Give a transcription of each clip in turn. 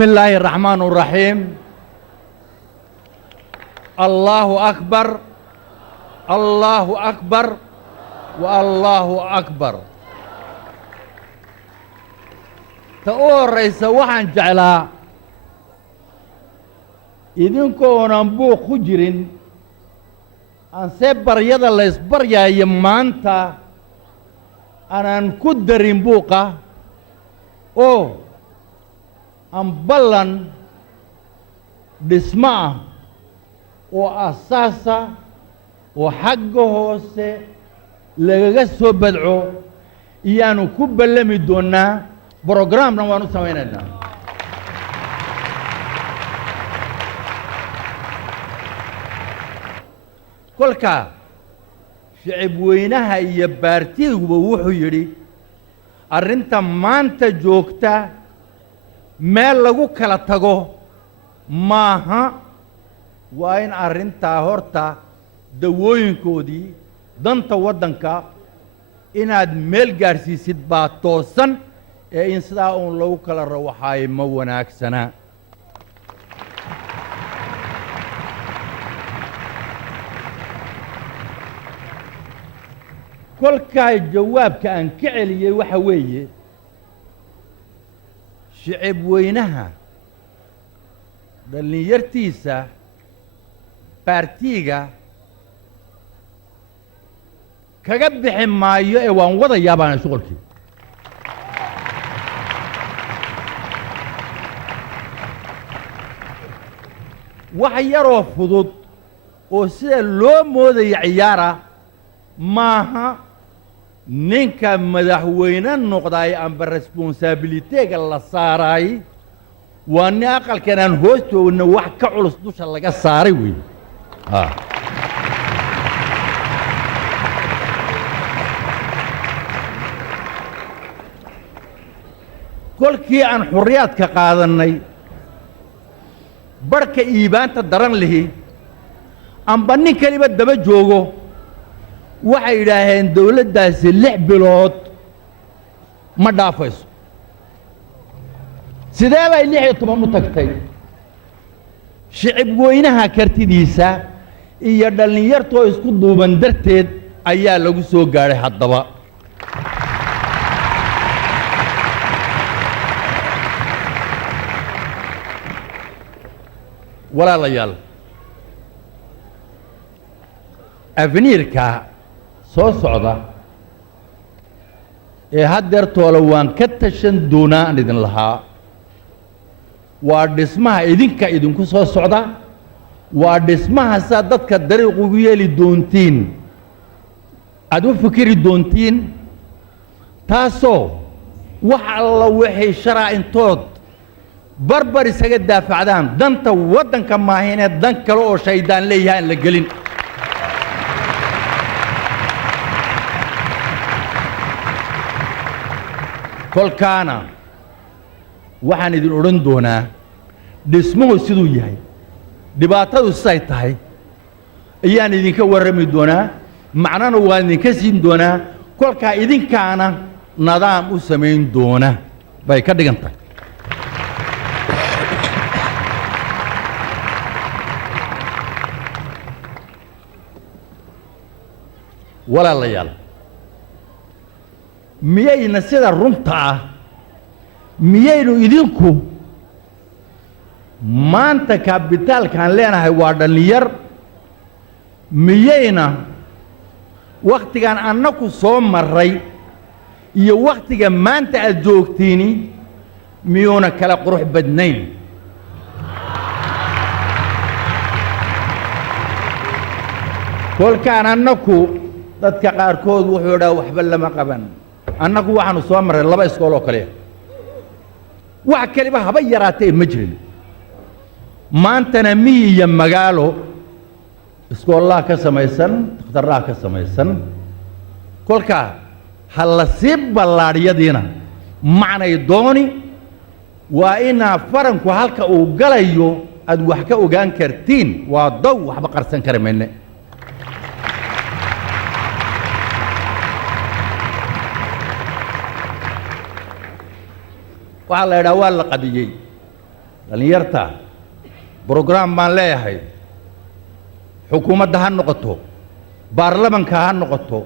بسم الله الرحمن الرحيم. الله أكبر الله أكبر والله أكبر. تقول رئيس وحن جعلا إذن كون أنبو خجرين أن سيبر يد الله يصبر يا يمانتا أنا نكدر بوقة أو أنبلن بسمع وأساسا وحقه سي لغسو بدعو يانو كبلمي دونا بروجرام نوانو سوينا كلكا شعب وينها يبارتيه ووحو يري أرنتا مانتا جوكتا meel lagu kala tago maaha waa in arrintaa horta dawooyinkoodii danta waddanka inaad meel gaarsiisid baa toosan ee in sidaa uun lagu kala rawaxaayo ma wanaagsana. kolkaa jawaabka aan ka celiyey waxa weeye شعب وينها دلني يرتيسا بارتيغا كجبح ما يوان وضع يابان شغلك وحيروا فضود وسيد لو مودي عيارة ماها ninka madaxweyne noqday amba responsibility-ga la saaray waa nin aqalkan aan hoos joogno wax ka culus dusha laga saaray weey. kolkii aan xurriyaadka qaadanay barka iibaanta daran lihi amba nin kaliba daba joogo waxay yidhaaheen dawladdaasi 6 bilood ma dhaafayso. sidee bay 16 u tagtay? shicib weynaha kartidiisa iyo dhallinyartoo isku duuban darteed ayaa lagu soo gaadhay. haddaba walaalayaal afniirka soo socda ee haddeertoola waan ka tashan doonaa aan idin lahaa waa dhismaha idinka idinku soo socda waa dhismaha saa dadka dariiq ugu yeeli doontiin aad u fikiri doontiin taasoo wax alla wixii sharaacintood barbar isaga daafacdaan danta waddanka maahinee dan kale oo shaydaan leeyahay aan la gelin. kolkaana waxaan idin odhan doonaa dhismuhu siduu yahay dhibaatadu siday tahay ayaan idinka warrami doonaa macnana waan idinka siin doonaa kolkaa idinkaana nidaam u samayn doona bay ka dhigan tahay. walaalayaal miyayna sida runta ah miyaynu idinku maanta kabitaalkaan leenahay waa dhallinyar miyayna wakhtigan annaku soo marray iyo wakhtiga maanta aad joogtiini miyuuna kala qurux badnayn? kolkaan annaku dadka qaarkood wuxuu dhaa waxba lama qaban annagu waxaanu soo marray 2 iskool oo kale wax kaliba haba yaraatee ma jirin. maantana miyi iyo magaalo iskoolaha ka samaysan dhakhtarraha ka samaysan kolkaa ha la sii ballaadhiyadiina macnay dooni waa inaa faranku halka uu galayo aad wax ka ogaan kartiin waa daw waxba qarsan kari mayne. waxaa la yidhaha waa la qadiyey dhalinyarta program baan leeyahay xukuumadda ha noqoto baarlamanka ha noqoto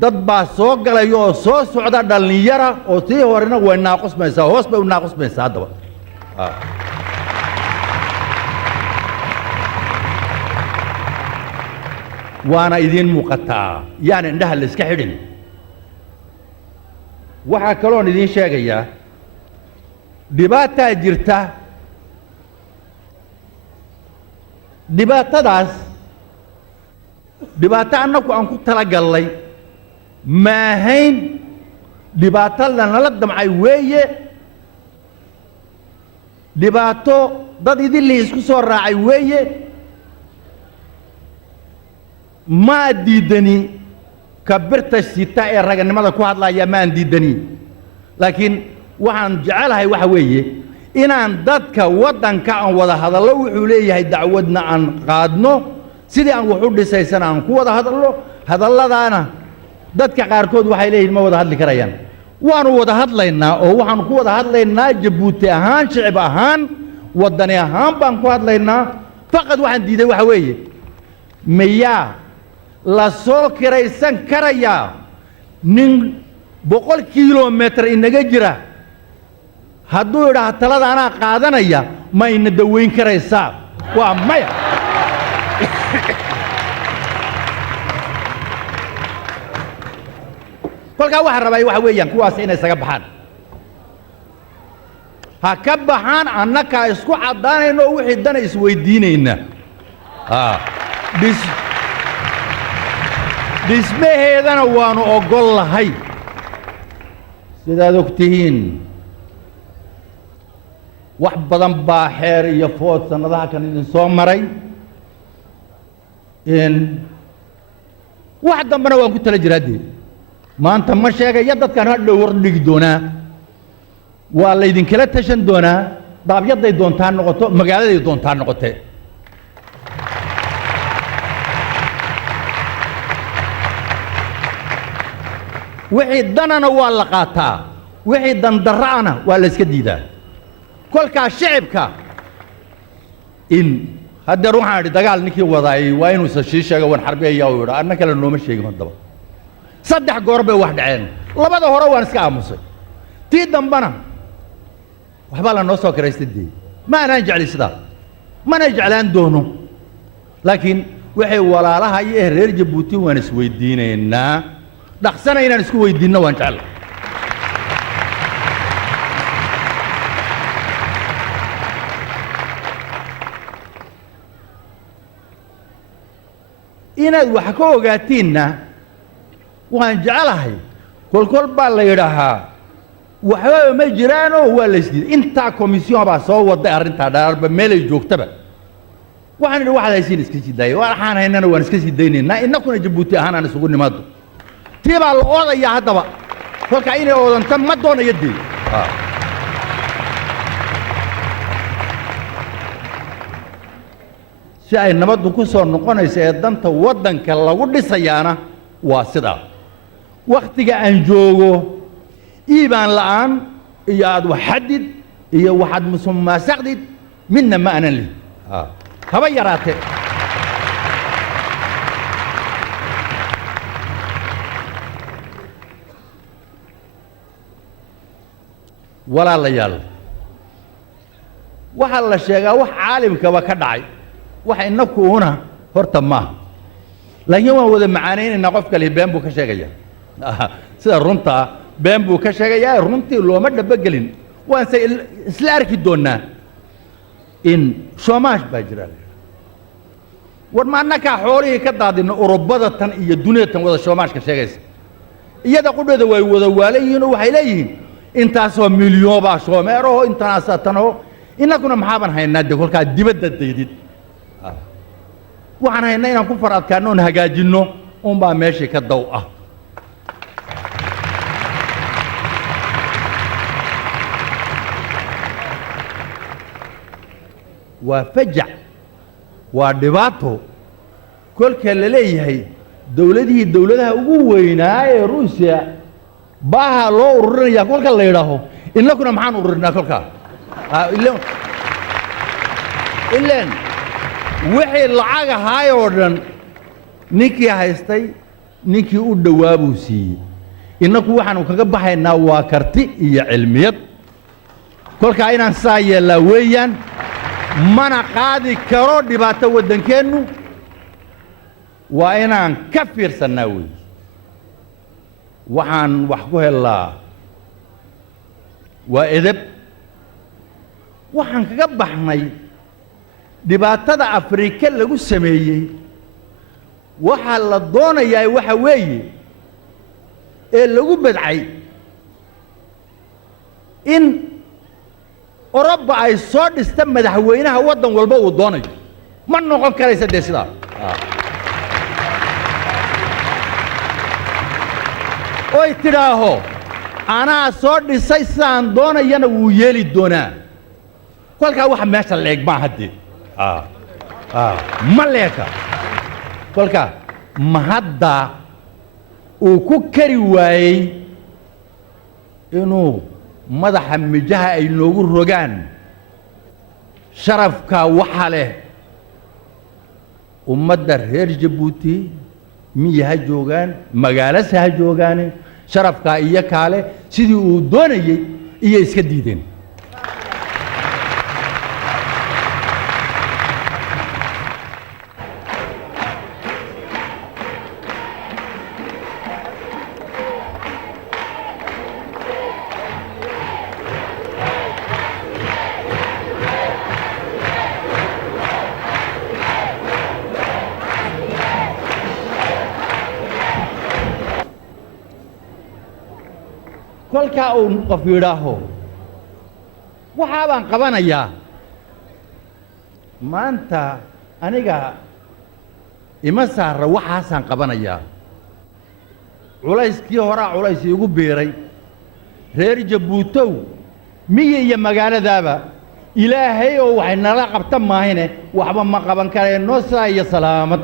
dad baa soo galay oo soo socda dhalinyara oo tii horena way naaqusmaysaa hoos bay u naaqusmaysaa haddaba waana idiin muuqataa yaani indhaha la iska xidhin waxaa kaloon idiin sheegayaa dhibaataa jirta dhibaatadaas dhibaato annagu aan ku talagallay ma ahayn dhibaato lanala damcay weeye dhibaato dad idinlii isku soo raacay weeye ما ديدني كبرت الستاء الرجل ماذا كوه الله يا ما ديدني لكن وعن جعلها وحويه إن عن ضدك ودن كأن وذا هذا الله وحوليه دعودنا عن قادنه سيدي عن وحول سيسنا عن قوة هذا الله ده أنا ضدك قاركود وحيليه ما وذا هذا الكريان وأنا وذا هذا لنا أو عن قوة هذا لنا جبوتي أهان شعب أهان ودني أهان بانقوة لنا فقط واحد ديده وحويه مياه la soo kiraysan karayaa nin 100 kiiloomitir inaga jira hadduu idhaa talada anaa qaadanaya ma ina daweyn karaysaa waa maya kolkaa waxaan rabaa waxa weeyaan kuwaas inay isaga baxaan ha ka baxaan annakaa isku caddaanayno wixii dana isweydiinayna dhismaheedana waanu ogol lahay sidaad ogtihiin wax badan baa xeer iyo food sanadaha kan idin soo maray wax dambana waan ku tala jiraa dee maanta ma sheegaya dadkan hadhow war dhigi doonaa waa laydinkala tashan doonaa daabyaday doontaa noqoto magaaladay doontaa noqotee wixii danana waa la qaataa wixii dandarra'ana waa la iska diidaa kolkaa shicibka in haddeer waxaan idhi dagaal ninkii wadaayay waa inuusan shii sheega wan xarbiyayaa uu yidha anna kale nooma sheegin haddaba 3 goor bay wax dhaceen labada hore waan iska aamusay tii dambana waxbaa la noo soo kiraystay dee ma anaan jecli sidaa mana jeclaan doono laakiin waxay walaalaha iyo reer Jabuuti waan isweydiinaynaa dhaqsana inaan isku weydiinno waan jecel inaad wax ka ogaatiinna waan jecelahay kolkol baa la yidhaahaa waxba ma jiraanoo waa la isdiiday intaa komisyon baa soo waday arrintaa dhaarba meelay joogtaba waxaan idhi waxaad haysiin iska sii daayay waxaan haynana waan iska sii daynaynaa innakuna Jabuuti ahaan aan isugu nimaado تيبا الأوضة يا هدبا فلك عيني أوضة انت ما دون يدي شاي نمدو كسور نقونا يسيدان تودن كالله ودي سيانا واسدا وقتك أنجوغو إيبان الآن إياد وحدد إيا واحد مسمى سقدد منا ما أنا لي هبيراتي ولا ليال وحال الشيء وح عالم كوا كدعي وح إنكوا هنا هرتماه لكن هو ذا معانين إن قفك اللي بينبو كشجية سير رنتا بينبو كشجية رنتي لو ما دبقلين وأنت سلارك الدونا إن شو ماش بجرال ورما أنك حوري كذا إن أوروبا تن الدنيا تن وذا شو ماش كشجية إذا قلنا ذا وذا والين وحيلين intaasoo milyan baa Soomeero intaasatano inaguna maxaaban haynaa dekolka dibadda deedid waxaan haynaa inaan ku faradkaano oo hagaajino baa meesha ka daw ah waa fajac waa dhibaato kolka la leeyahay dawladaha ugu weynaa ee Ruusiya baaha loo ururinaya kolka la yiraahdo innakuna maxaan ururinaa kolka ilaan wixii lacag ahaayoo dhan ninkii haystay ninkii u dhowaa buu siiyey innaku waxaanu kaga baxaynaa waa karti iyo cilmiyad kolkaa inaan saa yeellaa weeyaan mana qaadi karo dhibaato waddankeennu waa inaan ka fiirsannaa weeye waxaan wax ku hellaa waa edeb waxaan kaga baxnay dhibaatada afrika lagu sameeyey waxaa la doonayaa waxa weeye ee lagu badcay in Oroba ay soo dhista madaxweynaha waddan walba uu doonayo ma noqon karaysa dee sidaa oy tidhaaho anaa soo dhisay sidaan doonayana wuu yeeli doonaa kolkaa waxa meesha leeg ma haddee ma leeka kolkaa ma hadda uu ku kari waayey inuu madaxa mijaha ay noogu rogaan sharafka waxa leh ummadda reer Jabuuti miyi ha joogaan magaalase ha joogaane sharafka iyo kaale sidii uu doonayey iyo iska diideen kolkaa uu qof yidhaaho waxaa baan qabanayaa maanta aniga ima saara waxaasaan qabanayaa culayskii horaa culays iigu biiray reer Jabuutow miyi iyo magaaladaaba ilaahay oo waxay nala qabta maahine waxba ma qaban kareen noo saa iyo salaamad